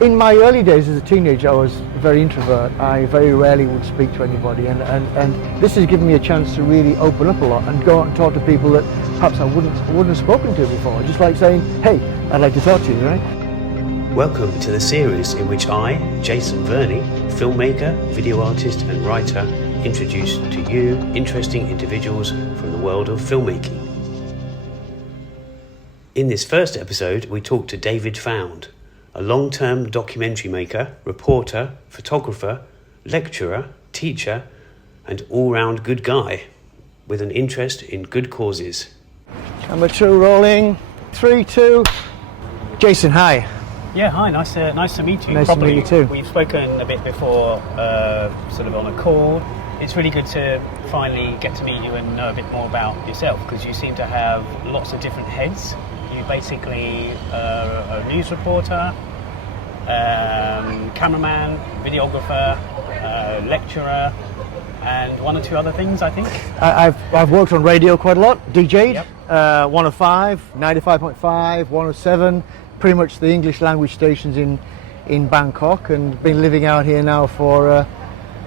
In my early days as a teenager, I was very introvert. I very rarely would speak to anybody, and this has given me a chance to really open up a lot and go out and talk to people that perhaps I wouldn't have spoken to before. Just like saying, hey, I'd like to talk to you, right? Welcome to the series in which I, Jason Verney, filmmaker, video artist and writer, introduce to you interesting individuals from the world of filmmaking. In this first episode, we talk to David Found, a long-term documentary maker, reporter, photographer, lecturer, teacher, and all-round good guy with an interest in good causes. Camera 2 rolling. 3, 2. Jason, hi. Yeah, hi. Nice to meet you. Nice to meet you too. We've spoken a bit before, sort of on a call. It's really good to finally get to meet you and know a bit more about yourself, because you seem to have lots of different heads. You basically are a news reporter, cameraman, videographer, lecturer, and one or two other things, I think. I've worked on radio quite a lot, DJ'd, Yep. 105, 95.5, 107, pretty much the English language stations in Bangkok, and been living out here now for,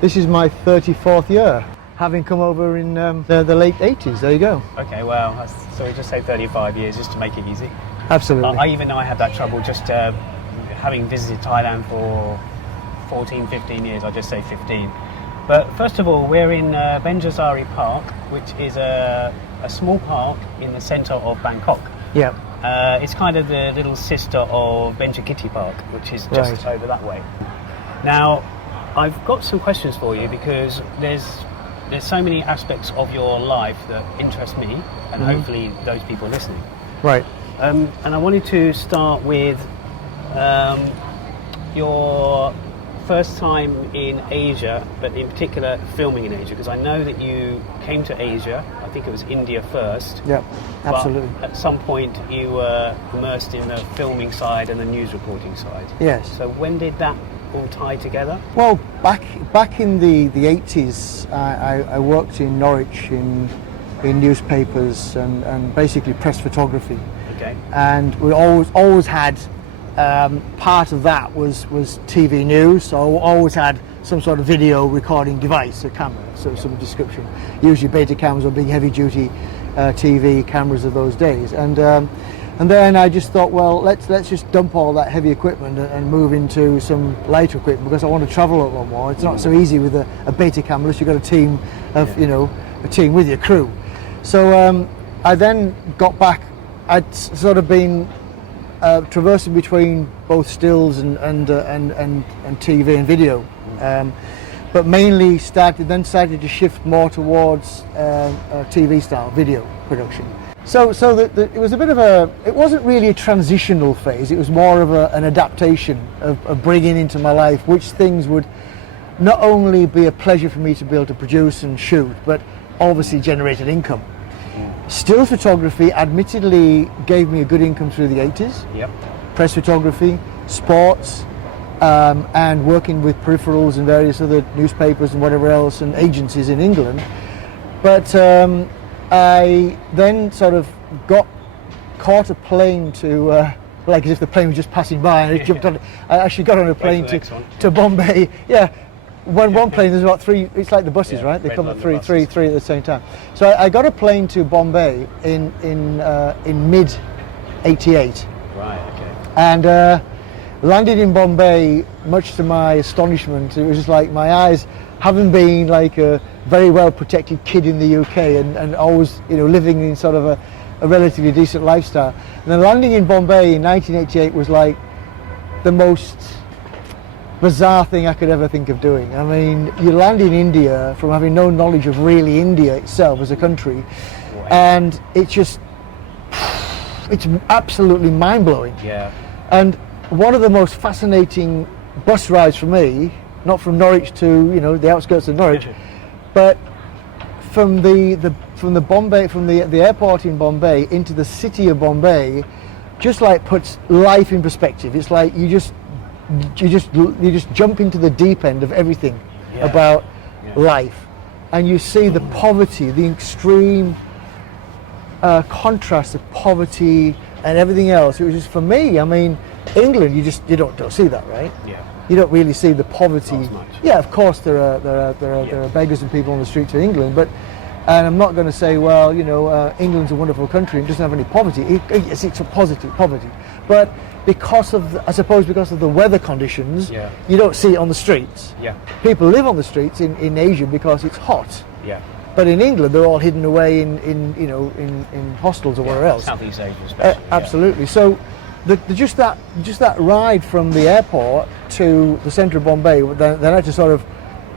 this is my 34th year, having come over in the late 80s. There you go. Okay, well, so we just say 35 years just to make it easy. Absolutely. I even know I had that trouble just having visited Thailand for 14, 15 years. I just say 15. But first of all, we're in Benjasari Park, which is a small park in the centre of Bangkok. Yeah. It's kind of the little sister of Benjakitti Park, which is just over that way. Now, I've got some questions for you, because there's so many aspects of your life that interest me, and hopefully those people listening. Right. And I wanted to start with your first time in Asia, but in particular filming in Asia, because I know that you came to Asia, I think it was India first. Yeah, absolutely. But at some point you were immersed in the filming side and the news reporting side. Yes. So when did that all tie together? Well, back in the 80s, I worked in Norwich in newspapers and basically press photography. Okay. And we always had part of that was TV news, so always had some sort of video recording device, a camera, so some description. Usually beta cameras or big heavy duty TV cameras of those days. And then I just thought, well, let's just dump all that heavy equipment and move into some lighter equipment, because I want to travel a lot more. It's not so easy with a beta camera unless you've got a team of, a team with your crew. So I then got back. I'd sort of been traversing between both stills and TV and video, but mainly started to shift more towards TV style video production. So it was a bit of it wasn't really a transitional phase, it was more of an adaptation of bringing into my life which things would not only be a pleasure for me to be able to produce and shoot, but obviously generate an income. Still photography admittedly gave me a good income through the 80s. Yep. Press photography, sports, and working with peripherals and various other newspapers and whatever else and agencies in England. But I then sort of caught a plane to, like as if the plane was just passing by, and I jumped on it. I actually got on a plane to Bombay. Yeah. One plane, there's about three. It's like the buses, right? They come at three at the same time. So I got a plane to Bombay in mid '88. Right. Okay. And landed in Bombay. Much to my astonishment, it was just like my eyes, having been like a very well protected kid in the UK and always, living in sort of a relatively decent lifestyle. And then landing in Bombay in 1988 was like the most bizarre thing I could ever think of doing. I mean, you land in India from having no knowledge of really India itself as a country, and it's absolutely mind-blowing. Yeah. And one of the most fascinating bus rides for me, not from Norwich to the outskirts of Norwich, but from the Bombay, from the airport in Bombay into the city of Bombay, just like puts life in perspective. It's like you just jump into the deep end of everything about life, and you see the poverty, the extreme contrast of poverty and everything else. It was just, for me, I mean, England, you don't see that, right? Yeah. You don't really see the poverty. Not as much. Yeah, of course there are beggars and people on the streets of England, but and I'm not going to say, well, England's a wonderful country and doesn't have any poverty. It's a positive poverty, but because of the weather conditions, you don't see it on the streets. Yeah. People live on the streets in Asia because it's hot. Yeah. But in England, they're all hidden away in hostels or wherever else. Southeast Asia, especially. Absolutely. So, just that ride from the airport to the centre of Bombay, then I just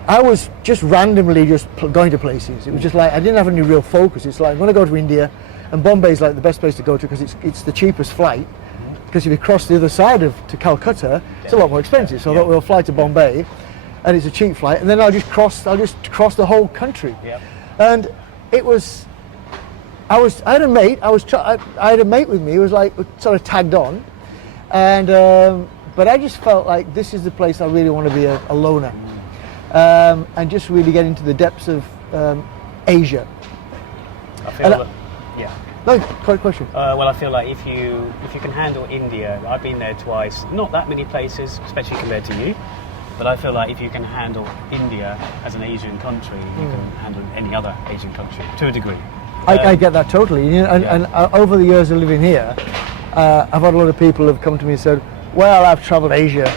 I was just randomly going to places. It was just like I didn't have any real focus. It's like I'm going to go to India, and Bombay's like the best place to go to because it's the cheapest flight. Because if you cross the other side to Calcutta, it's a lot more expensive. So I thought we'll fly to Bombay, and it's a cheap flight, and then I'll just cross the whole country. Yeah. And it was, I had a mate. I had a mate with me who was like sort of tagged on, and but I just felt like this is the place I really want to be a loner, and just really get into the depths of Asia. I feel that, yeah. No, quite a question. Well, I feel like if you can handle India, I've been there twice. Not that many places, especially compared to you. But I feel like if you can handle India as an Asian country, you can handle any other Asian country to a degree. I get that totally. And over the years of living here, I've had a lot of people have come to me and said, well, I've travelled Asia.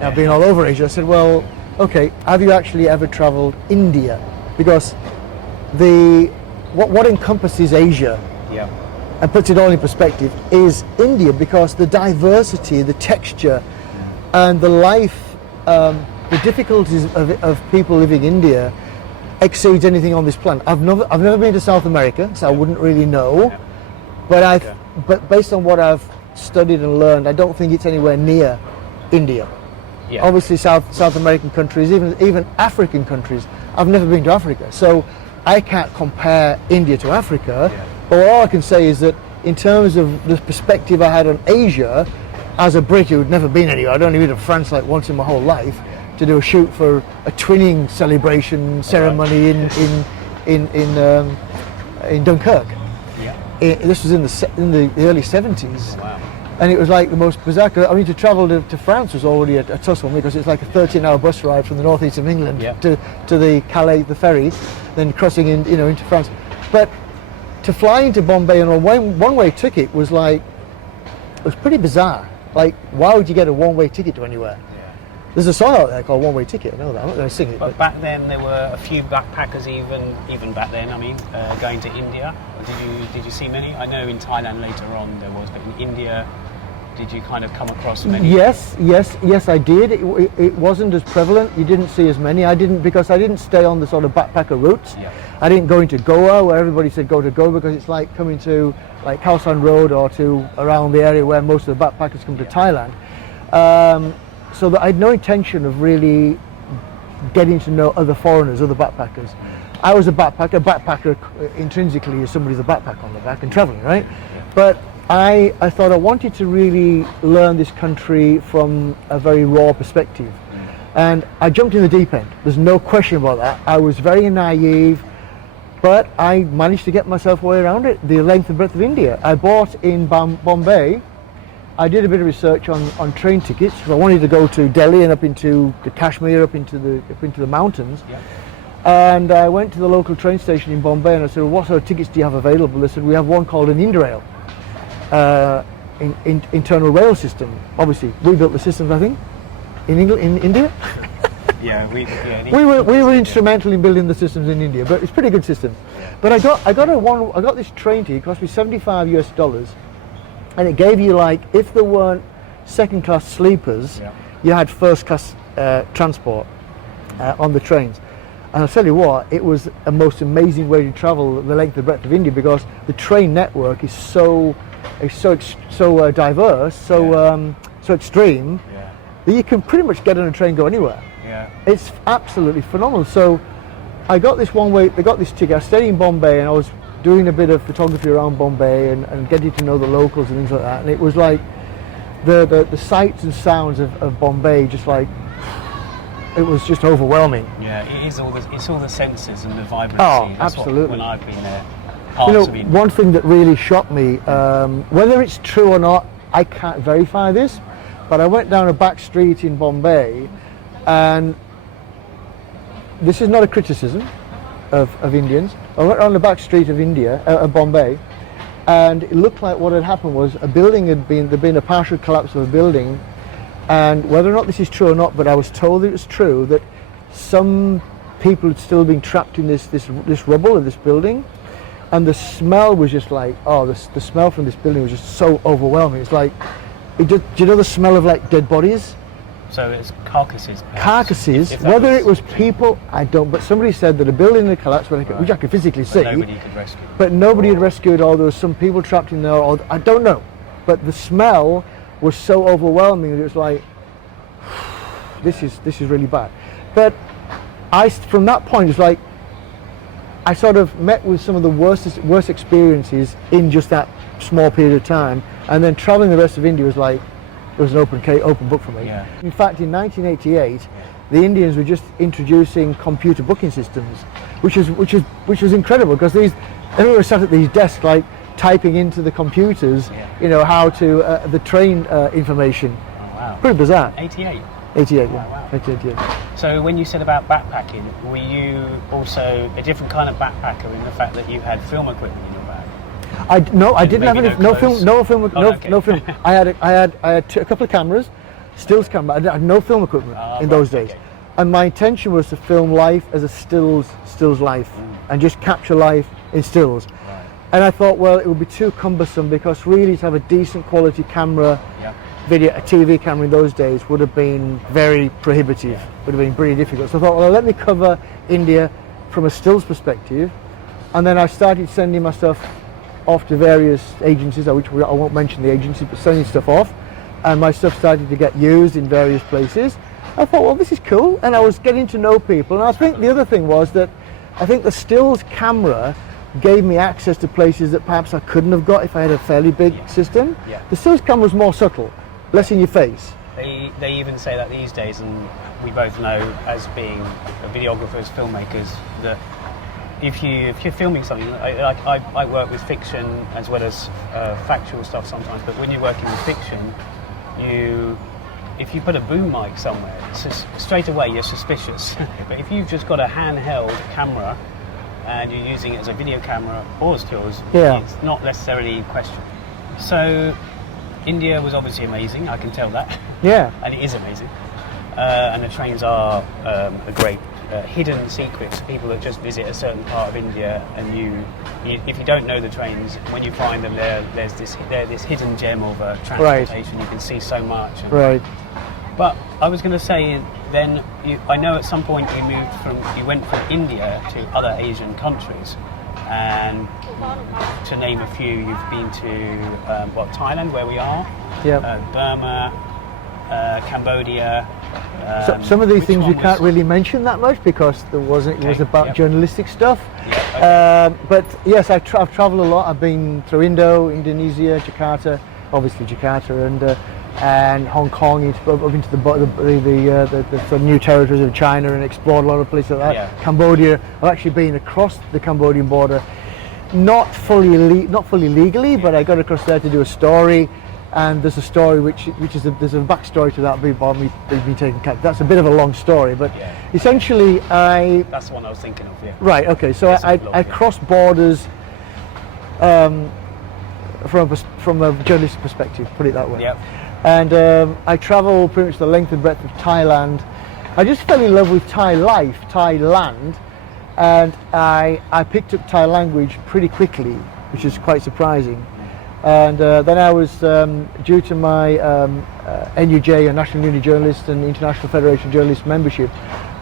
I've been all over Asia. I said, well, okay, have you actually ever travelled India? Because what encompasses Asia and puts it all in perspective is India, because the diversity, the texture, and the life, the difficulties of people living in India exceeds anything on this planet. I've never been to South America, so I wouldn't really know. But based on what I've studied and learned, I don't think it's anywhere near India. Yeah. Obviously, South American countries, even African countries. I've never been to Africa, so I can't compare India to Africa. Yeah. But all I can say is that in terms of the perspective I had on Asia, as a Brit who'd never been anywhere, I'd only been to France like once in my whole life to do a shoot for a twinning celebration ceremony in Dunkirk. Yeah. This was in the early 70s. Wow. And it was like the most bizarre. I mean, to travel to France was already a tussle because it's like a 13-hour bus ride from the northeast of England to the Calais, the ferry, then crossing into France. But to fly into Bombay on a one-way ticket was pretty bizarre. Like, why would you get a one-way ticket to anywhere? Yeah. There's a song out there called One Way Ticket. I know that. I'm not going to sing it. But back then there were a few backpackers even back then. I mean, going to India. Did you see many? I know in Thailand later on there was, but in India, did you kind of come across many? Yes, I did. It wasn't as prevalent. You didn't see as many. Because I didn't stay on the sort of backpacker routes. Yeah. I didn't go into Goa where everybody said go to Goa, because it's like coming to like Khao San Road or to around the area where most of the backpackers come to Thailand. So that I had no intention of really getting to know other foreigners, other backpackers. I was a backpacker. A backpacker intrinsically is somebody with a backpack on the back and traveling, right? Yeah. But I thought I wanted to really learn this country from a very raw perspective. And I jumped in the deep end. There's no question about that. I was very naive, but I managed to get myself way around it, the length and breadth of India. I bought in Bombay. I did a bit of research on train tickets. I wanted to go to Delhi and up into the Kashmir, up into the mountains. Yeah. And I went to the local train station in Bombay and I said, well, what sort of tickets do you have available? They said, we have one called an Indrail, internal rail system. Obviously, we built the systems, I think, in India. We were instrumental in building the systems in India, but it's a pretty good system. Yeah. But I got this train ticket. It cost me $75, and it gave you, like, if there weren't second class sleepers, you had first class transport on the trains. And I'll tell you what, it was a most amazing way to travel the length and breadth of India, because the train network is so diverse, so extreme, that you can pretty much get on a train and go anywhere. Yeah. It's absolutely phenomenal. So I got this ticket. I stayed in Bombay and I was doing a bit of photography around Bombay and getting to know the locals and things like that. And it was like the sights and sounds of Bombay, just like, it was just overwhelming. Yeah, it's all the senses and the vibrancy. Oh, that's absolutely. When I've been there. One thing that really shocked me, whether it's true or not, I can't verify this, but I went down a back street in Bombay, and this is not a criticism of Indians. I went on the back street of Bombay, and it looked like what had happened was there'd been a partial collapse of a building, and whether or not this is true or not, but I was told it was true, that some people had still been trapped in this rubble of this building, and the smell was just like, the smell from this building was just so overwhelming. It's like, do you know the smell of like dead bodies? So it's carcasses. Perhaps, carcasses. if Whether it was people, I don't. But somebody said that a building had collapsed, which I could physically see. Nobody could rescue. But nobody had rescued, or there was some people trapped in there, or I don't know. But the smell was so overwhelming that it was like, this is really bad. But from that point, it's like, I sort of met with some of the worst experiences in just that small period of time, and then traveling the rest of India was like, it was an open book for me. Yeah. In fact, in 1988, the Indians were just introducing computer booking systems, which was incredible, because everyone was sat at these desks like typing into the computers, how to the train information. Oh, wow. Pretty bizarre. 88. 88, wow, yeah. wow. 88, yeah. So when you said about backpacking, were you also a different kind of backpacker in the fact that you had film equipment in your bag? I didn't have any no film. I had a couple of cameras, stills camera. I had no film equipment in those days, and my intention was to film life as a stills life, and just capture life in stills. Right. And I thought, well, it would be too cumbersome, because really to have a decent quality camera, a TV camera in those days would have been very prohibitive. Would have been pretty difficult. So I thought, well, let me cover India from a stills perspective, and then I started sending my stuff off to various agencies, I won't mention the agency, but sending stuff off, and my stuff started to get used in various places. I thought, well, this is cool, and I was getting to know people. And I think the other thing was that I think the stills camera gave me access to places that perhaps I couldn't have got if I had a fairly big system. Yeah. The stills camera was more subtle, less in your face. They even say that these days, and we both know as being videographers, filmmakers, that if you're filming something, I work with fiction as well as factual stuff sometimes, but when you're working with fiction, if you put a boom mic somewhere, straight away you're suspicious. But if you've just got a handheld camera and you're using it as a video camera or stills, it's not necessarily in question. So India was obviously amazing, I can tell that. Yeah. And it is amazing. And the trains are a great hidden secret to people that just visit a certain part of India, and if you don't know the trains, when you find them, they're this hidden gem of transportation. Right. You can see so much. Right. But I was going to say, then I know at some point you went from India to other Asian countries, and to name a few, you've been to Thailand, where we are, Burma, Cambodia. Some of these things we can't really mention that much, because it was about journalistic stuff. But yes, I've travelled a lot. I've been through Indonesia, Jakarta, and Hong Kong, up into the new territories of China, and explored a lot of places like that. Yeah. Cambodia. I've actually been across the Cambodian border, not fully legally, but I got across there to do a story. And there's a story which is there's a backstory to that being taken care of. That's a bit of a long story, but essentially that's the one I was thinking of. Yeah. Right. Okay. So I crossed borders from a journalistic perspective, put it that way. Yep. And I travelled pretty much the length and breadth of Thailand. I just fell in love with Thai life, Thai land, and I picked up Thai language pretty quickly, which is quite surprising. And then I was, due to my NUJ, a National Union Journalist and International Federation of Journalists membership,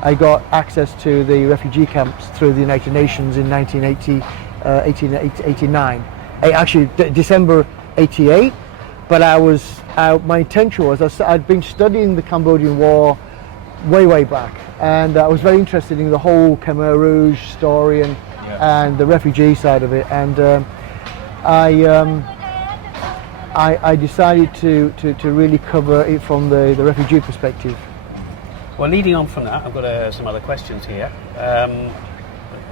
I got access to the refugee camps through the United Nations in 1989. Actually, December 88. But my intention was, I'd been studying the Cambodian War way back, and I was very interested in the whole Khmer Rouge story and the refugee side of it. And I decided to really cover it from the refugee perspective. Well, leading on from that, I've got some other questions here.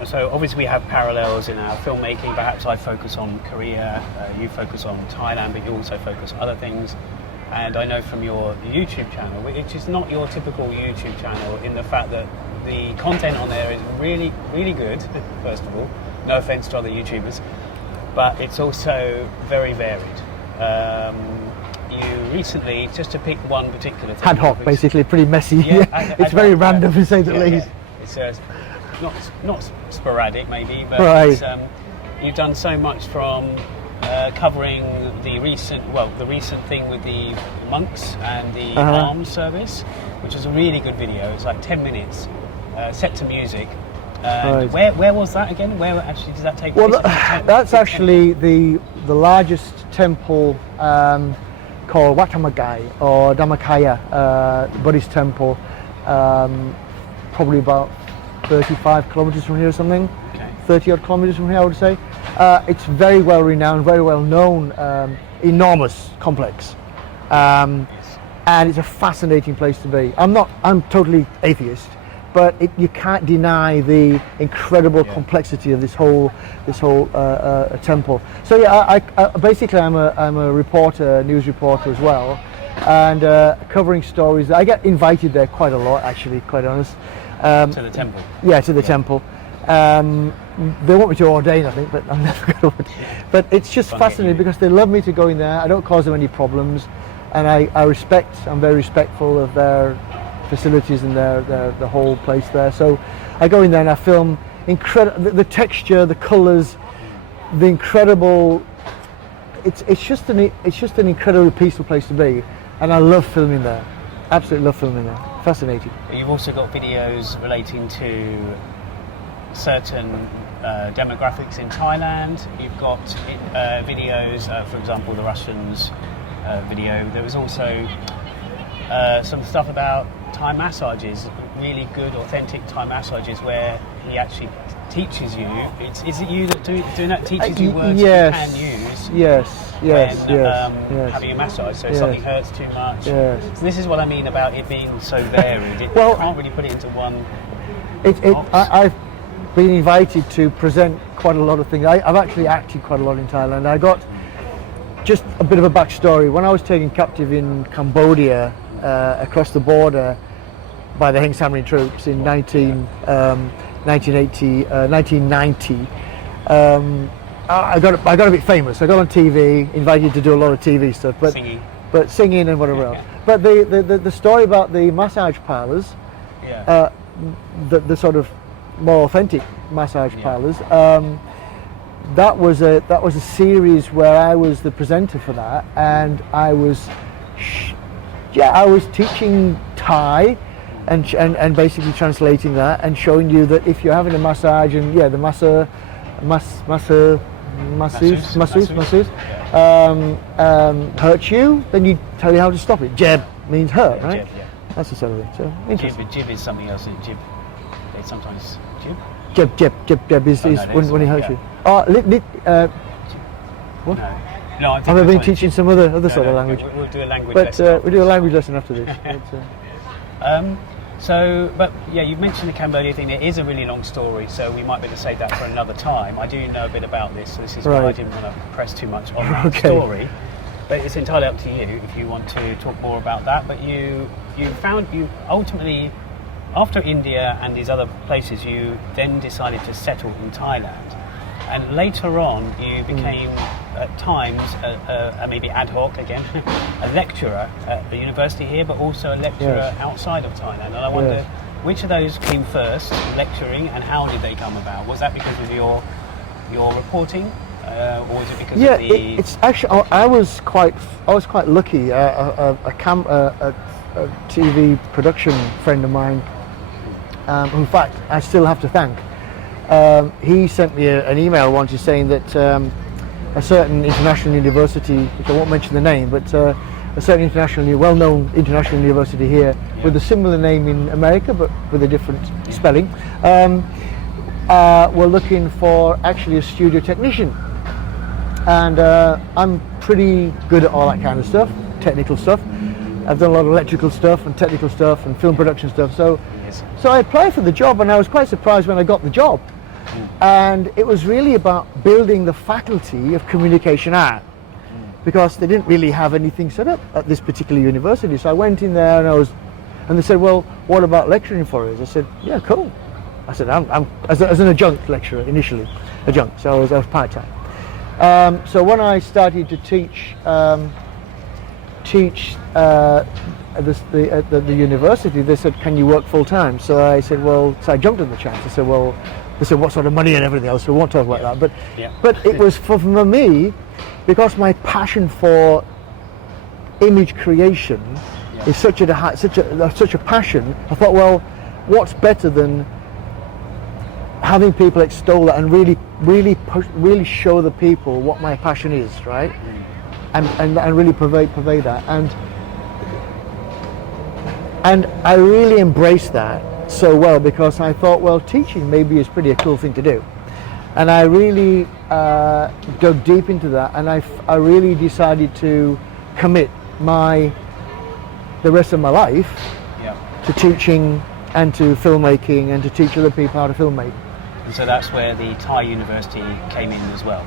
So obviously we have parallels in our filmmaking. Perhaps I focus on Korea, you focus on Thailand, but you also focus on other things. And I know from your YouTube channel, which is not your typical YouTube channel in the fact that the content on there is really, really good, first of all. No offence to other YouTubers. But it's also very varied. You recently, just to pick one particular thing... Ad hoc, basically, pretty messy. Yeah, it's very random, to say the least. Yeah. It's not sporadic, maybe, but right. You've done so much from covering the recent thing with the monks and the arms service, which is a really good video. It's like 10 minutes, set to music. And where was that again? Where actually does that take place? Well, that's actually the largest temple called Watamagai or Dhammakaya, Buddhist temple, probably about 35 kilometers from here or something. Okay. 30 odd kilometers from here, I would say. It's very well renowned, very well known, enormous complex. And it's a fascinating place to be. I'm totally atheist, but you can't deny the incredible complexity of this whole temple. So yeah, I basically I'm a reporter, news reporter as well, and covering stories. I get invited there quite a lot, actually, quite honest. To the temple. Yeah, to the temple. They want me to ordain, I think, but I'm never going to. But it's just fascinating because they love me to go in there. I don't cause them any problems, and I'm very respectful of their facilities and the whole place there. So I go in there and I film the texture, the colours, the incredible. It's just an incredibly peaceful place to be, and I love filming there. Absolutely love filming there. Fascinating. You've also got videos relating to certain demographics in Thailand. You've got videos, for example, the Russians video. There was also some stuff about Thai massages, really good, authentic Thai massages, where he actually teaches you. Is it you that doing that teaches you words you can use? Yes. Having a massage, so if something hurts too much. Yes. So this is what I mean about it being so varied. You can't really put it into one. I've been invited to present quite a lot of things. I've actually acted quite a lot in Thailand. I got just a bit of a backstory. When I was taken captive in Cambodia, across the border by the Heng Samrin troops in 1990, I got a bit famous. I got on TV, invited to do a lot of TV stuff, but singing and whatever else. But the story about the massage parlours, the sort of more authentic massage parlours, that was a series where I was the presenter for that, and I was teaching Thai and basically translating that and showing you that if you're having a massage and the masseuse hurts you, then you tell you how to stop it. Jeb means hurt, right? Jeb, that's the sort of thing. So interesting. Jib is something else. Jib. They sometimes jib. Jeb is when he hurts you. What? No, I've been teaching some other sort of language. We'll do a language lesson. But we'll do a language lesson after this. You mentioned the Cambodia thing. It is a really long story, so we might be able to save that for another time. I do know a bit about this, so this is why I didn't want to press too much on that story. But it's entirely up to you if you want to talk more about that. But you ultimately, after India and these other places, you then decided to settle in Thailand. And later on, you became, at times, maybe ad hoc again, a lecturer at the university here, but also a lecturer outside of Thailand. And I wonder, which of those came first, lecturing, and how did they come about? Was that because of your reporting, or was it because of the? It's actually I was quite lucky. A TV production friend of mine, who in fact I still have to thank. He sent me an email once saying that a certain international university, which I won't mention the name, but a certain well-known international university here with a similar name in America but with a different spelling, were looking for actually a studio technician. And I'm pretty good at all that kind of stuff, technical stuff. I've done a lot of electrical stuff and technical stuff and film production stuff. So I applied for the job, and I was quite surprised when I got the job. And it was really about building the faculty of communication art. because they didn't really have anything set up at this particular university. So I went in there and they said, well, what about lecturing for us? I said, yeah, cool. I said, I'm as an adjunct lecturer initially, adjunct, so I was part-time. So when I started to teach at the university, they said, can you work full-time? So I said, well, so I jumped at the chance. I said, well, they said, what sort of money and everything else, so we won't talk about that. But it was for me, because my passion for image creation is such a passion, I thought, well, what's better than having people extol that and really show the people what my passion is, right? And really pervade that. And I really embraced that so well, because I thought, well, teaching maybe is pretty a cool thing to do. And I really dug deep into that, and I really decided to commit the rest of my life to teaching and to filmmaking and to teach other people how to filmmake. And so that's where the Thai University came in as well?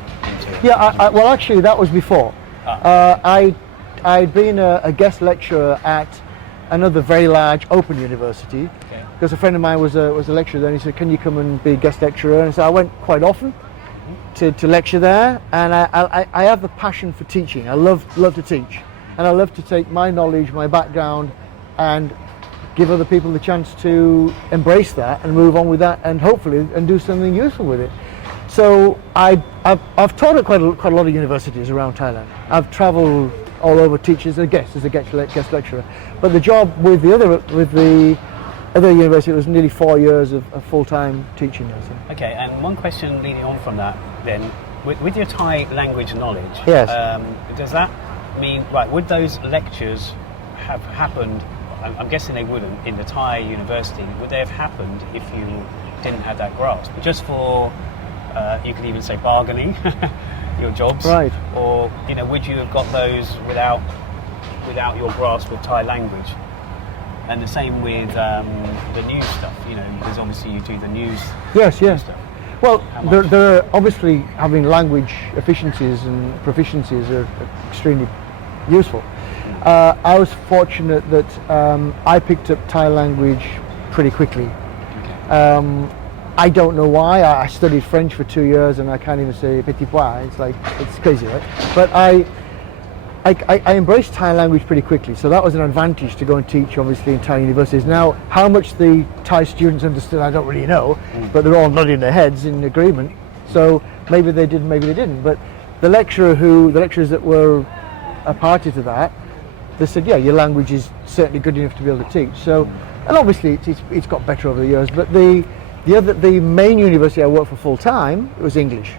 Well, actually, that was before. I'd been a guest lecturer at another very large open university, because a friend of mine was a lecturer there, and he said, can you come and be a guest lecturer? And so I went quite often to lecture there, and I have the passion for teaching. I love to teach, and I love to take my knowledge, my background, and give other people the chance to embrace that and move on with that, and hopefully and do something useful with it. So I've taught at quite a lot of universities around Thailand. I've travelled all over teaching as a guest lecturer. But the job with the other university was nearly 4 years of full-time teaching there. So. Okay, and one question leading on from that then, with your Thai language knowledge, does that mean, right, would those lectures have happened, I'm guessing they wouldn't, in the Thai university, would they have happened if you didn't have that grasp? Just for, you could even say bargaining, your jobs, right? Or would you have got those without your grasp of Thai language? And the same with the news stuff, because obviously you do the news. Yes. Stuff. Well, there are obviously having language efficiencies and proficiencies are extremely useful. I was fortunate that I picked up Thai language pretty quickly. Okay. I don't know why. I studied French for 2 years and I can't even say petit pois. It's crazy, right? But I embraced Thai language pretty quickly, so that was an advantage to go and teach, obviously, in Thai universities. Now, how much the Thai students understood, I don't really know, but they're all nodding their heads in agreement. So maybe they did, maybe they didn't. But the lecturers that were a party to that, they said, yeah, your language is certainly good enough to be able to teach. So, and obviously it's got better over the years. But the main university I worked for full time, it was English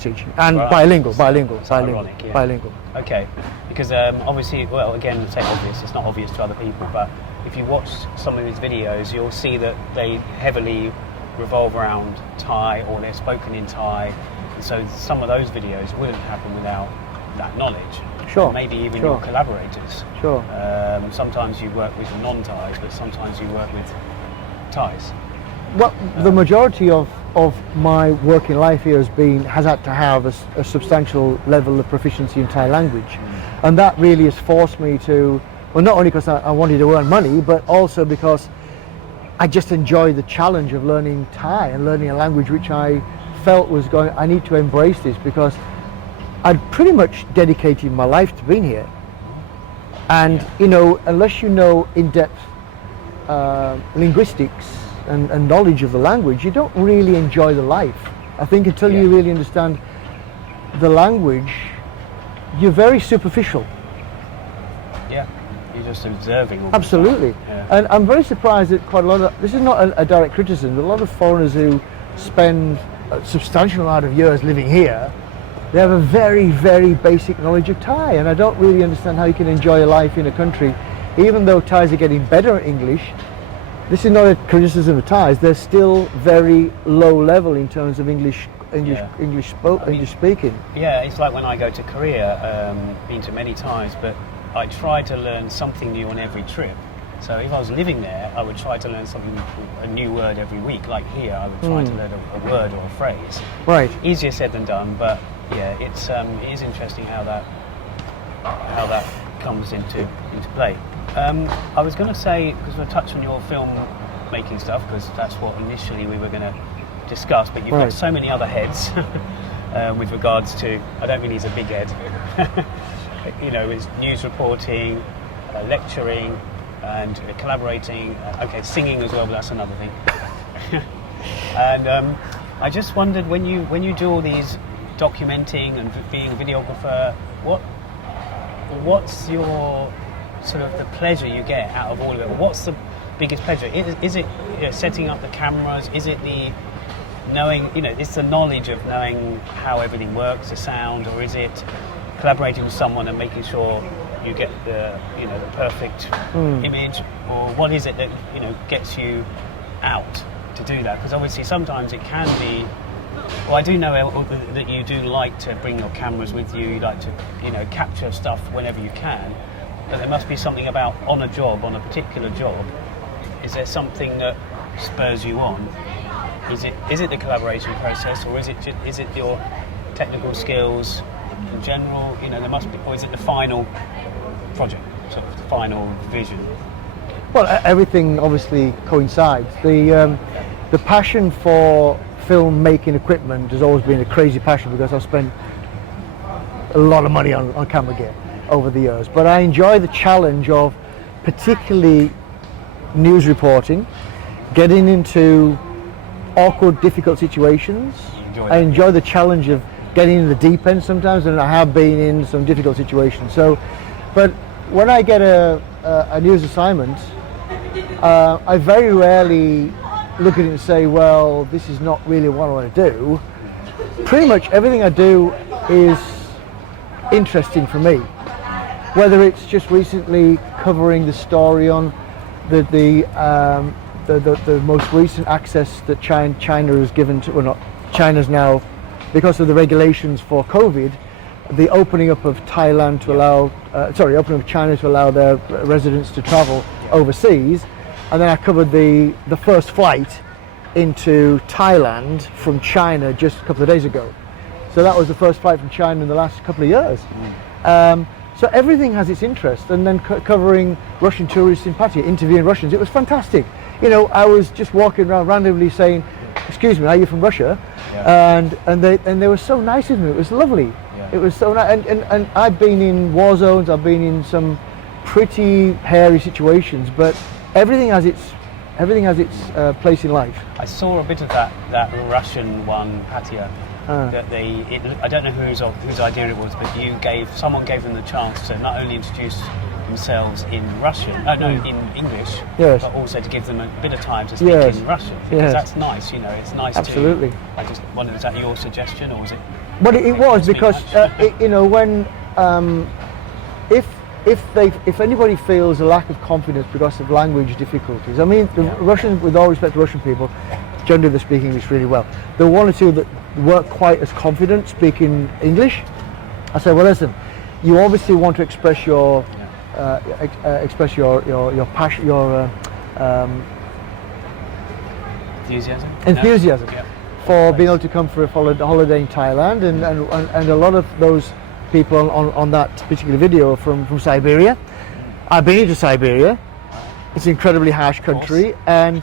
teaching, and bilingual. Ironic, yeah. Bilingual. Okay, because obviously, well, again, it's obvious. It's not obvious to other people, but if you watch some of these videos, you'll see that they heavily revolve around Thai, or they're spoken in Thai. And so some of those videos wouldn't happen without that knowledge. Sure. Maybe even your collaborators. Sure. Sometimes you work with non-Thais, but sometimes you work with Thais. Well, the majority of my working life here has had to have a substantial level of proficiency in Thai language, and that really has forced me to, well, not only because I wanted to earn money, but also because I just enjoy the challenge of learning Thai and learning a language which I felt I need to embrace this, because I'd pretty much dedicated my life to being here, and unless you know in-depth linguistics and knowledge of the language, you don't really enjoy the life. I think until you really understand the language, you're very superficial. Yeah, you're just observing. Absolutely. Yeah. And I'm very surprised that quite a lot of, this is not a direct criticism, but a lot of foreigners who spend a substantial amount of years living here, they have a very, very basic knowledge of Thai, and I don't really understand how you can enjoy a life in a country, even though Thais are getting better at English. This is not a criticism of Thais. They're still very low level in terms of English speaking. Yeah, it's like when I go to Korea, been to many times, but I try to learn something new on every trip. So if I was living there, I would try to learn a new word every week. Like here, I would try to learn a word or a phrase. Right. Easier said than done, but yeah, it is interesting how that comes into play. I was going to say, because we're touching on your film making stuff, because that's what initially we were going to discuss, but you've got so many other heads with regards to, I don't mean he's a big head, you know, it's news reporting, lecturing, and collaborating, singing as well, but that's another thing. And I just wondered, when you do all these documenting and being a videographer, what's your sort of the pleasure you get out of all of it? What's the biggest pleasure? Is it setting up the cameras? Is it the knowing, it's the knowledge of knowing how everything works, the sound, or is it collaborating with someone and making sure you get the perfect image, or what is it that gets you out to do that? Because obviously sometimes it can be. Well, I do know that you do like to bring your cameras with you. You like to capture stuff whenever you can. But there must be something about on a particular job. Is there something that spurs you on? Is it the collaboration process, or is it your technical skills in general? There must be, or is it the final project, sort of the final vision? Well, everything obviously coincides. The passion for film making equipment has always been a crazy passion, because I've spent a lot of money on camera gear over the years. But I enjoy the challenge of particularly news reporting, getting into awkward, difficult situations. I enjoy the challenge of getting in the deep end sometimes, and I have been in some difficult situations. So, but when I get a news assignment, I very rarely look at it and say, well, this is not really what I want to do. Pretty much everything I do is interesting for me. Whether it's just recently covering the story on the most recent access that China has given to, well, not China's now, because of the regulations for COVID, the opening up of Thailand to allow, opening up China to allow their residents to travel overseas. And then I covered the first flight into Thailand from China just a couple of days ago. So that was the first flight from China in the last couple of years. So everything has its interest. And then covering Russian tourists in Pattaya, interviewing Russians, it was fantastic. I was just walking around randomly saying, "Excuse me, are you from Russia?" And they were so nice with me. It was lovely. It was so nice. And I've been in war zones. I've been in some pretty hairy situations, but everything has its place in life. I saw a bit of that Russian one, Pattaya. That I don't know whose idea it was, but someone gave them the chance to not only introduce themselves in Russian, in English, but also to give them a bit of time to speak in Russian. Because that's nice, it's nice. Absolutely. I just wondered, was that your suggestion, or was it? Well, it was, because when if anybody feels a lack of confidence because of language difficulties, I mean, the Russians, with all respect to Russian people, generally they speak English really well. There are one or two that weren't quite as confident speaking English. I said, well, listen, you obviously want to express your passion, your enthusiasm for being able to come for a holiday in Thailand, and a lot of those people on that particular video are from Siberia. I've been into Siberia. It's an incredibly harsh country, and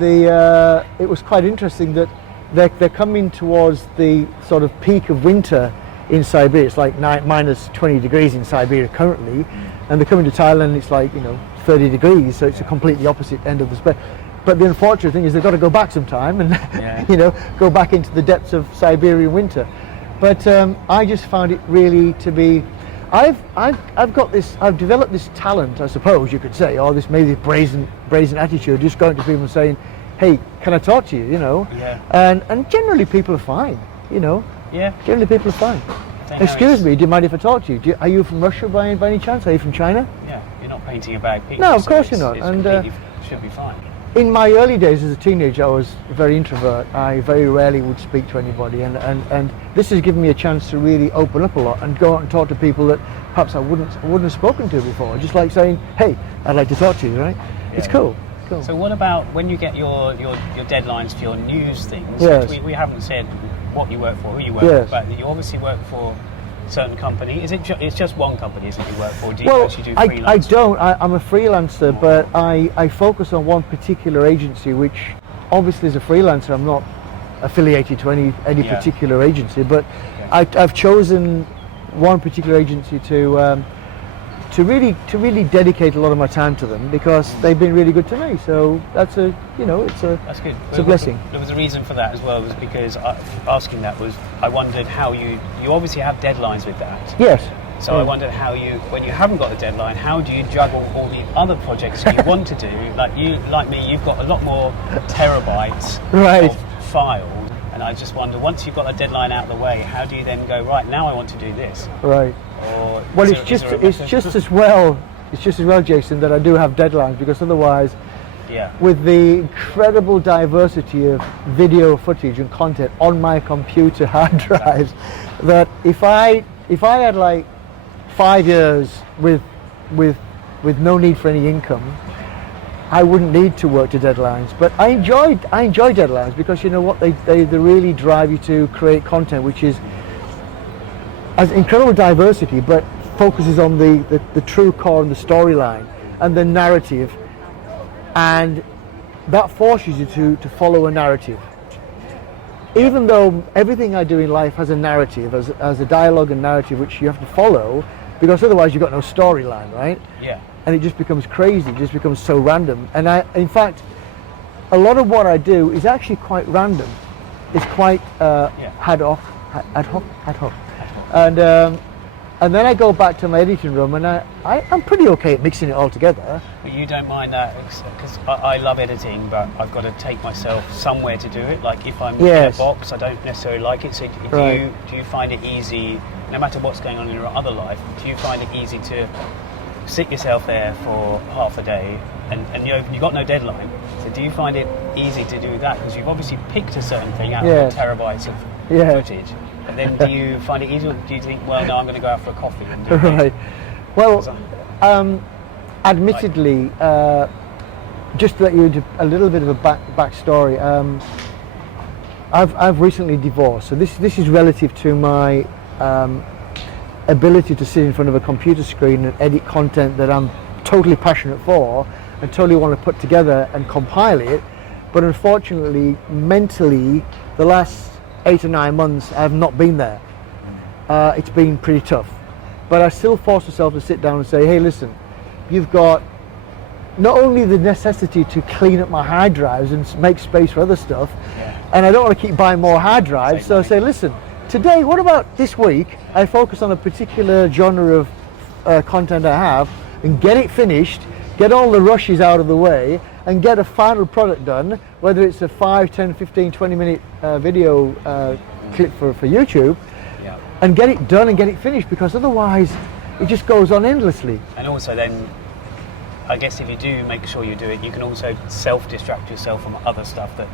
it was quite interesting that they're coming towards the sort of peak of winter in Siberia. It's like minus 20 degrees in Siberia currently, and they're coming to Thailand. It's like 30 degrees, so it's a completely opposite end of the spectrum. But the unfortunate thing is they've got to go back sometime and go back into the depths of Siberian winter. But I just found it really to be. I've developed this talent, I suppose you could say, or this maybe brazen attitude, just going to people and saying, "Hey, can I talk to you?" And generally people are fine, Generally people are fine. Excuse me, do you mind if I talk to you? Are you from Russia by any chance? Are you from China? Yeah, you're not painting a bad picture. No, of course you're not. And should be fine. In my early days as a teenager, I was very introvert. I very rarely would speak to anybody, and this has given me a chance to really open up a lot and go out and talk to people that perhaps I wouldn't have spoken to before. Just like saying, "Hey, I'd like to talk to you," right? Yeah. It's cool. So what about when you get your deadlines for your news things? Yes. We haven't said what you work for, who you work for, but you obviously work for certain company? Is it? It's just one company, isn't it, you work for? Do you Well, actually do freelance? I don't. I'm a freelancer, but I focus on one particular agency, which obviously as a freelancer, I'm not affiliated to any particular agency, but I've chosen one particular agency to really dedicate a lot of my time to them because they've been really good to me. So that's it's good. A blessing. There was a reason for that as well, was because asking that was I wondered how you obviously have deadlines with that. Yes. So I wondered how when you haven't got a deadline, how do you juggle all the other projects you want to do? Like me, you've got a lot more terabytes of files, and I just wonder, once you've got a deadline out of the way, how do you then go, right, now I want to do this? Right. Or well, it's just as well, Jason, that I do have deadlines, because otherwise, with the incredible diversity of video footage and content on my computer hard drives, that if I had like 5 years with no need for any income, I wouldn't need to work to deadlines. But I enjoy deadlines, because you know what, they really drive you to create content which has incredible diversity, but focuses on the true core and the storyline and the narrative, and that forces you to follow a narrative. Even though everything I do in life has a narrative, as a dialogue and narrative which you have to follow, because otherwise you've got no storyline, right? Yeah. And it just becomes crazy, it just becomes so random. And in fact, a lot of what I do is actually quite random. It's quite ad hoc. And then I go back to my editing room, and I'm pretty okay at mixing it all together. But you don't mind that, because I love editing, but I've got to take myself somewhere to do it. Like if I'm in a box, I don't necessarily like it. So do you find it easy, no matter what's going on in your other life, do you find it easy to sit yourself there for half a day, and you've got no deadline? So do you find it easy to do that? Because you've obviously picked a certain thing out of the terabytes of footage. And then do you find it easy, or do you think, well, no, I'm going to go out for a coffee and do it? Right. Well, admittedly, just to let you do a little bit of a backstory, I've recently divorced, so this is relative to my ability to sit in front of a computer screen and edit content that I'm totally passionate for and totally want to put together and compile it. But unfortunately, mentally, the last 8 or 9 months I have not been there. It's been pretty tough, but I still force myself to sit down and say, hey, listen, you've got not only the necessity to clean up my hard drives and make space for other stuff, and I don't want to keep buying more hard drives, so I say, listen, today, what about this week, I focus on a particular genre of content I have and get it finished, get all the rushes out of the way, and get a final product done, whether it's a 5, 10, 15, 20 minute video clip for YouTube, and get it done and get it finished, because otherwise it just goes on endlessly. And also then, I guess if you do make sure you do it, you can also self-distract yourself from other stuff that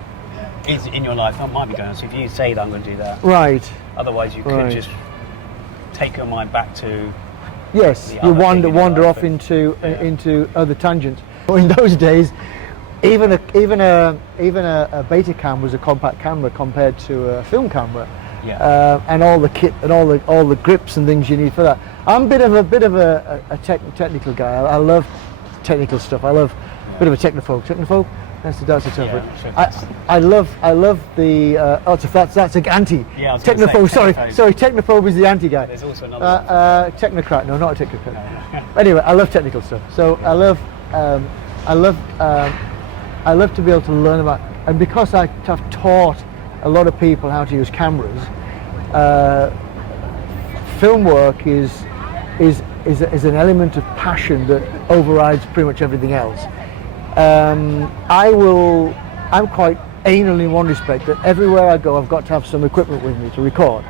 is in your life that might be going on. So if you say that I'm going to do that, right? Otherwise you could just take your mind back to you wander off into other tangents. In those days, even a Betacam was a compact camera compared to a film camera, and all the kit and all the grips and things you need for that. I'm a bit of a technical guy. I love technical stuff. I love a bit of a technophobe. That's the term for it. I love the that's an anti. Technophobe. Sorry. Technophobe is the anti guy. There's also another technocrat. No, not a technocrat. Anyway, I love technical stuff. So I love to be able to learn about, and because I've taught a lot of people how to use cameras, film work is an element of passion that overrides pretty much everything else. I'm quite anal in one respect, that everywhere I go I've got to have some equipment with me to record.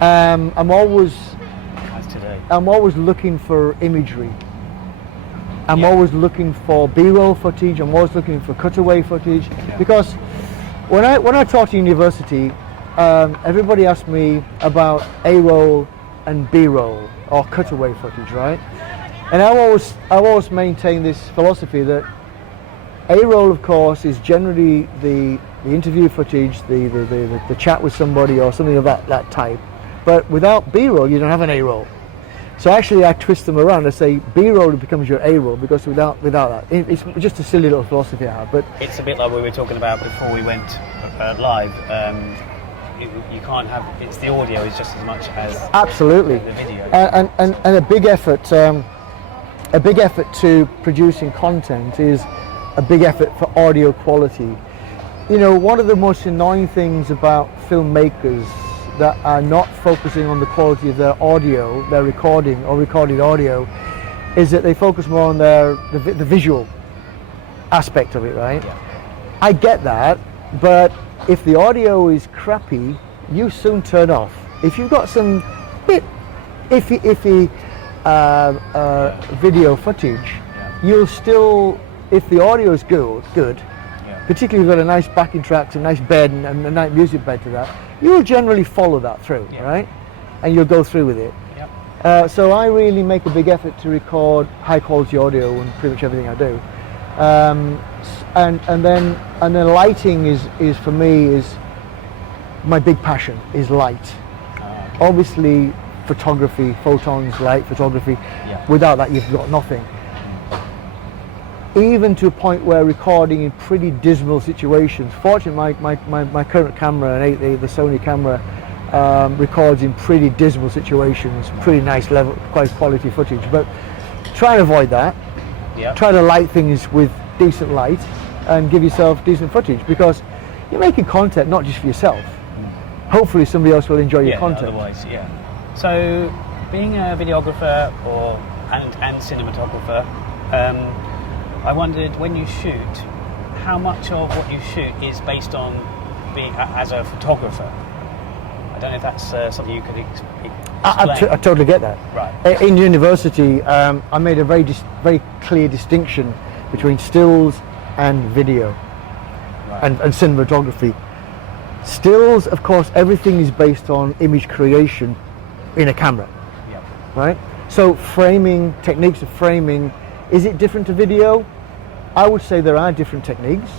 I'm always looking for imagery. I'm always looking for B-roll footage. I'm always looking for cutaway footage, because when I taught at university, everybody asked me about A-roll and B-roll or cutaway footage, right? And I've always maintained this philosophy that A-roll, of course, is generally the interview footage, the chat with somebody or something of that type. But without B-roll, you don't have an A-roll. So actually, I twist them around. I say B-roll becomes your A-roll, because without that, it's just a silly little philosophy I have. But it's a bit like we were talking about before we went live. You can't have, it's the audio is just as much as absolutely the video. And a big effort to producing content is a big effort for audio quality. You know, one of the most annoying things about filmmakers that are not focusing on the quality of their audio, their recording or recorded audio, is that they focus more on the visual aspect of it, right? Yeah. I get that, but if the audio is crappy, you soon turn off. If you've got some bit iffy video footage, you'll still, if the audio is good, particularly if you've got a nice backing track, some nice bed and a nice music bed to that, you'll generally follow that through, right? And you'll go through with it. So I really make a big effort to record high quality audio in pretty much everything I do. And then lighting is for me is my big passion, is light. Obviously photography, photons, light, photography. Without that you've got nothing. Even to a point where recording in pretty dismal situations. Fortunately, my current camera, the Sony camera, records in pretty dismal situations, pretty nice level, quite quality footage. But try and avoid that. Try to light things with decent light and give yourself decent footage, because you're making content not just for yourself. Hopefully somebody else will enjoy your content. Otherwise, So, being a videographer and cinematographer, I wondered, when you shoot, how much of what you shoot is based on being as a photographer? I don't know if that's something you could explain. I totally get that. Right. In university, I made a very clear distinction between stills and video, and cinematography. Stills, of course, everything is based on image creation in a camera, right? So framing, techniques of framing, is it different to video? I would say there are different techniques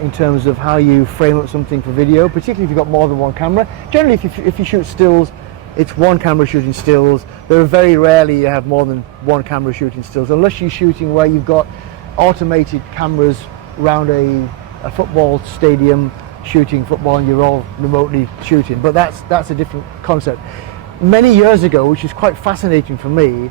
in terms of how you frame up something for video, particularly if you've got more than one camera. Generally, if you shoot stills, it's one camera shooting stills. There are very rarely you have more than one camera shooting stills, unless you're shooting where you've got automated cameras around a football stadium shooting football and you're all remotely shooting. But that's a different concept. Many years ago, which is quite fascinating for me,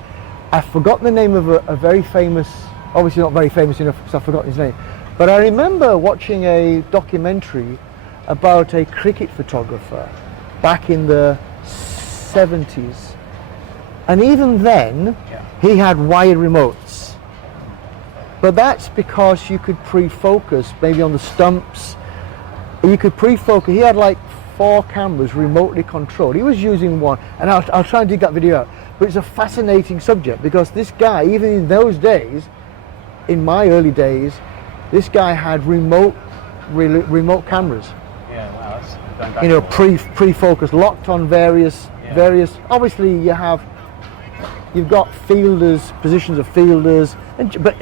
I've forgotten the name of a very famous, obviously not very famous enough because I've forgotten his name, but I remember watching a documentary about a cricket photographer back in the 70s, and even then he had wired remotes, but that's because you could pre-focus maybe on the stumps. You could pre-focus. He had like 4 cameras remotely controlled. He was using one, and I'll try and dig that video out. But it's a fascinating subject, because this guy, even in those days, in my early days, this guy had remote cameras. Yeah, wow, that's going back. You know, pre-focus, locked on various. Obviously, you've got fielders, positions of fielders, but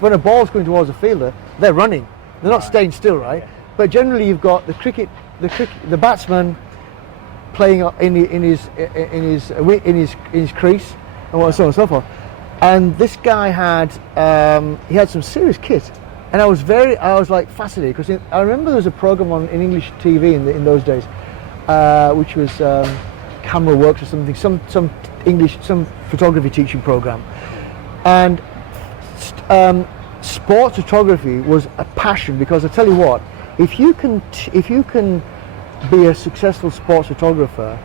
when a ball's going towards a fielder, they're running. They're not staying still, right? Yeah. But generally, you've got the batsman playing in his crease, and so on and so forth. And this guy had some serious kit, and I was like fascinated, because I remember there was a program in English TV in those days, which was Camera Works or something, some photography teaching program, and sports photography was a passion, because I tell you what, if you can be a successful sports photographer,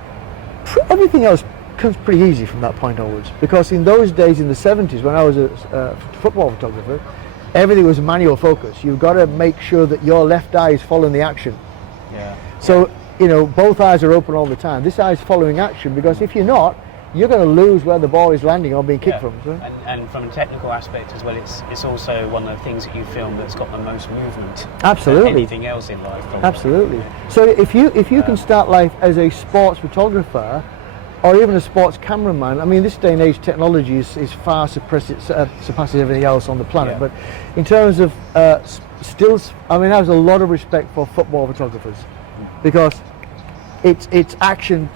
everything else comes pretty easy from that point onwards. Because in those days, in the 70s, when I was a football photographer, everything was manual focus. You've got to make sure that your left eye is following the action. So, you know, both eyes are open all the time. This eye is following action, because if you're not, you're going to lose where the ball is landing or being kicked from. So. And from a technical aspect as well, it's also one of the things that you film that's got the most movement. Absolutely. Than anything else in life. Probably. Absolutely. So if you can start life as a sports photographer, or even a sports cameraman, I mean, this day and age technology is far surpasses everything else on the planet. But in terms of stills, I mean, I have a lot of respect for football photographers, because it's action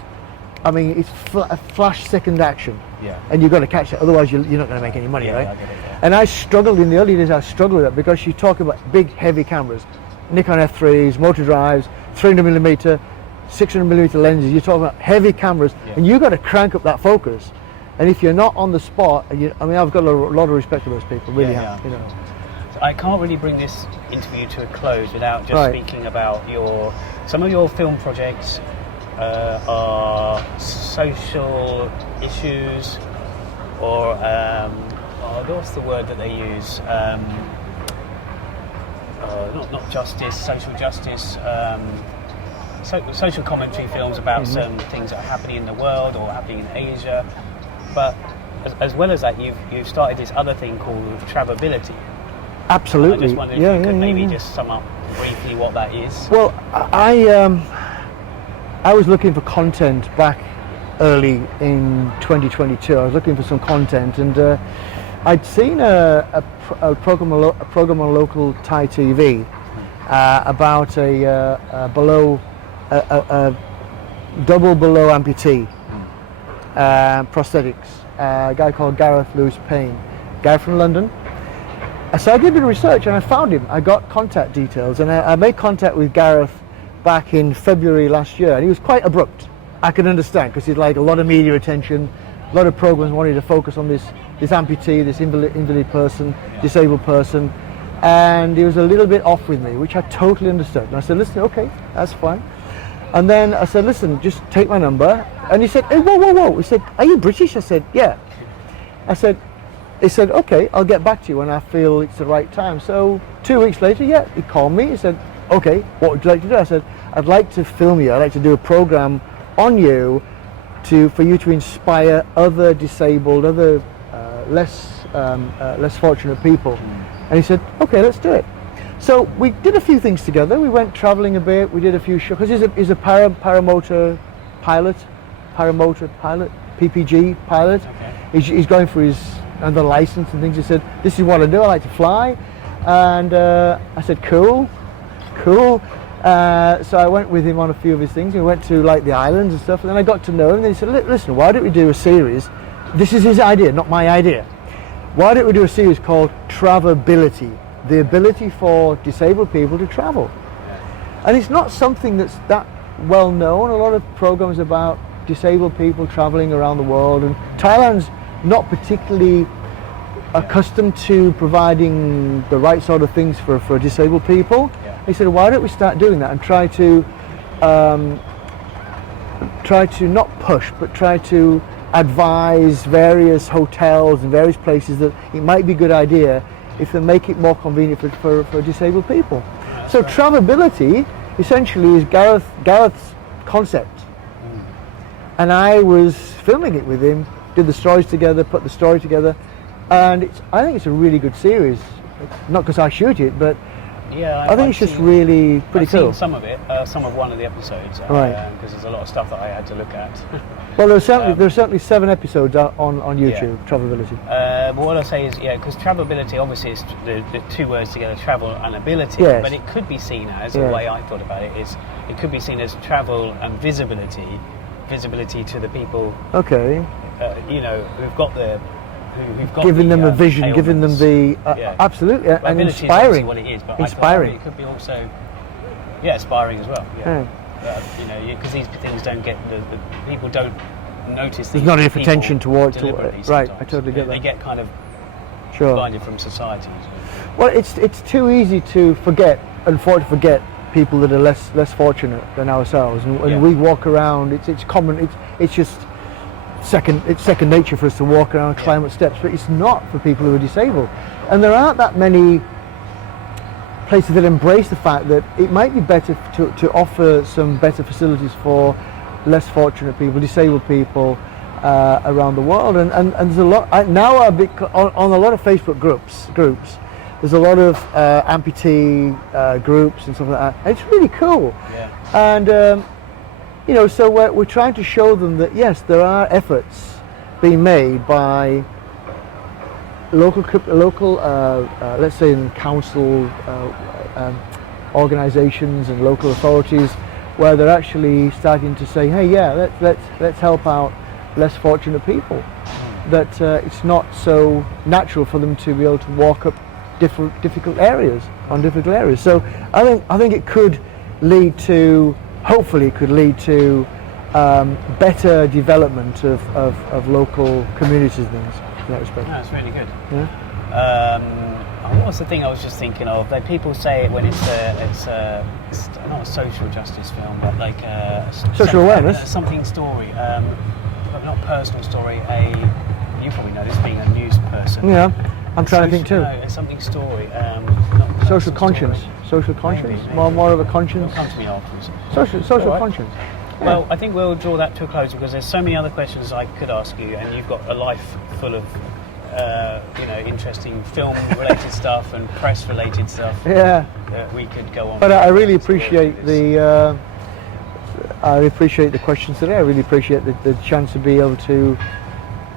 I mean, it's a flash second action. Yeah. And you've got to catch it, otherwise you're not going to make any money, Yeah, right? I get it, yeah. And I struggled in the early days. I struggled with that because you talk about big, heavy cameras, Nikon F3s, motor drives, 300mm, 600mm lenses. You're talking about heavy cameras, and you've got to crank up that focus. And if you're not on the spot, I mean, I've got a lot of respect for those people. Really have, you know. So I can't really bring this interview to a close without just Right. speaking about some of your film projects. Are social issues, or what's the word that they use? Not justice, social justice. Social commentary films about certain things that are happening in the world or happening in Asia. But as well as that, you've started this other thing called Travelability. Absolutely. I just wondered if you could maybe just sum up briefly what that is. Well, I was looking for content back early in 2022. I was looking for some content, and I'd seen a program on local Thai TV about a double below amputee prosthetics. A guy called Gareth Lewis Payne, guy from London. So I did a bit of research and I found him. I got contact details, and I made contact with Gareth back in February last year, and he was quite abrupt. I can understand, because he's like a lot of media attention, a lot of programs wanted to focus on this amputee, this invalid person, disabled person, and he was a little bit off with me, which I totally understood. And I said, listen, okay, that's fine. And then I said, listen, just take my number. And he said, hey, whoa. He said, are you British? I said, yeah. He said, okay, I'll get back to you when I feel it's the right time. So 2 weeks later, he called me. He said, okay, what would you like to do? I said, I'd like to film you. I'd like to do a program on you for you to inspire other disabled, other less fortunate people. And he said, okay, let's do it. So we did a few things together. We went traveling a bit. We did a few shows, because he's a paramotor pilot, PPG pilot. Okay. He's going for his another license and things. He said, this is what I do. I like to fly. And I said, cool. So I went with him on a few of his things. We went to like the islands and stuff, and then I got to know him. And he said, listen, why don't we do a series? This is his idea, not my idea. Why don't we do a series called Travelability? The ability for disabled people to travel. And it's not something that's that well known. A lot of programs about disabled people traveling around the world, and Thailand's not particularly accustomed to providing the right sort of things for disabled people. He said, why don't we start doing that and try to not push, but try to advise various hotels and various places that it might be a good idea if they make it more convenient for disabled people. So Travelability essentially is Gareth's concept. And I was filming it with him, did the stories together, put the story together, and I think it's a really good series. Not because I shoot it, but I think it's just really pretty cool. I've seen some of it, some of one of the episodes, right? Because there's a lot of stuff that I had to look at. Well, there's certainly 7 episodes on YouTube. Travelability. But what I say is, because travelability obviously is the two words together, travel and ability. Yes. But it could be seen as the way I thought about it is it could be seen as travel and visibility to the people. Okay. Who've got the. Giving them a vision, giving them the absolutely, and inspiring. Is what it is, but inspiring. It could be also, aspiring as well. Because these things don't get the people don't notice. There's not enough attention towards it. Right, I totally get that. They get kind of blinded from society. Well, it's too easy to forget, unfortunately, forget people that are less fortunate than ourselves, and we walk around. It's common. It's just. It's second nature for us to walk around and climb up steps, but it's not for people who are disabled. And there aren't that many places that embrace the fact that it might be better to offer some better facilities for less fortunate people, disabled people around the world. And there's a lot now. On a lot of Facebook groups. There's a lot of amputee groups and stuff like that. And it's really cool. And. So we're trying to show them that yes, there are efforts being made by local, let's say in council organisations and local authorities where they're actually starting to say, hey, yeah, let's help out less fortunate people. That it's not so natural for them to be able to walk up difficult areas. So I think it could lead to, hopefully it could lead to better development of local communities and things in that respect. That's really good. Yeah. What was the thing I was just thinking of? That people say it when it's not a social justice film, but like social awareness, something story, but not personal story. You probably know this, being a news person. Yeah, I'm trying to think too. No, something story. Social conscience. Story. Social conscience. Maybe. More of a conscience. It'll come to me afterwards. Social Right. conscience. Yeah. Well, I think we'll draw that to a close because there's so many other questions I could ask you, and you've got a life full of interesting film-related stuff and press-related stuff. Yeah. That we could go on. But I really appreciate I appreciate the questions today. I really appreciate the chance to be able to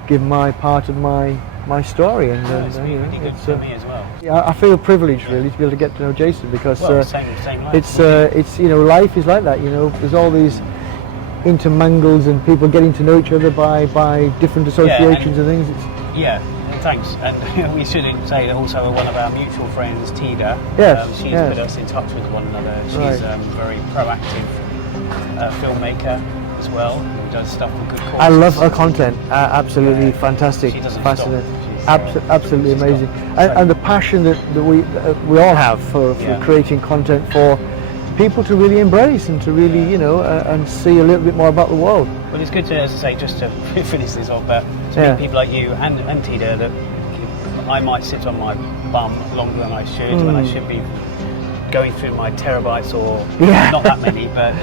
give my part of my story. And it's really good for me as well. Yeah, I feel privileged really to be able to get to know Jason because same life. it's life is like that. There's all these intermangles and people getting to know each other by different associations and things. Thanks. And we should say that also one of our mutual friends, Thida, she's put us in touch with one another. She's a very proactive filmmaker as well, who does stuff for good causes. I love her content. Absolutely fantastic. She doesn't fascinating. stop. Absolutely amazing. And the passion that we all have for creating content for people to really embrace and to really, and see a little bit more about the world. Well, it's good to, as I say, just to finish this off, but to meet people like you and Thida, that I might sit on my bum longer than I should, when I should be going through my terabytes or not that many, but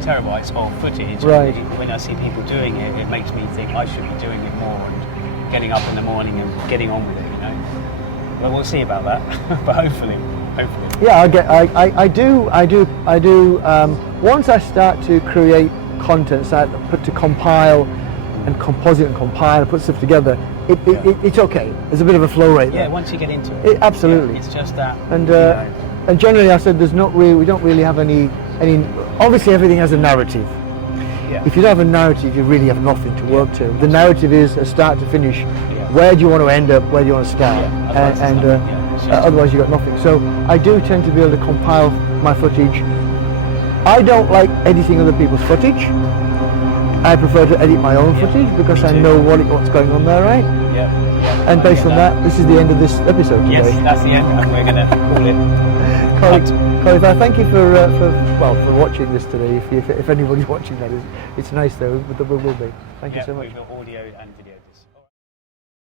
terabytes of footage. Right. And when I see people doing it, it makes me think I should be doing it more and getting up in the morning and getting on with it. Well, we'll see about that, but hopefully. Yeah, I do. Once I start to create content, start to compile and composite and compile and put stuff together, it's okay. There's a bit of a flow rate there. Yeah, once you get into it. Absolutely. It's just that. And generally, I said we don't really have any. Obviously, everything has a narrative. Yeah. If you don't have a narrative, you really have nothing to work to. The narrative is a start to finish. Yeah. Where do you want to end up? Where do you want to start? Otherwise, you've got nothing. So I do tend to be able to compile my footage. I don't like editing other people's footage. I prefer to edit my own footage because I know what's going on there, right? Yeah. And based on that, this is the end of this episode today. Yes, that's the end, and we're going to call it. Corey, thank you for watching this today. If anybody's watching that, it's nice though. But there will be. Thank you so much. We've got audio and video.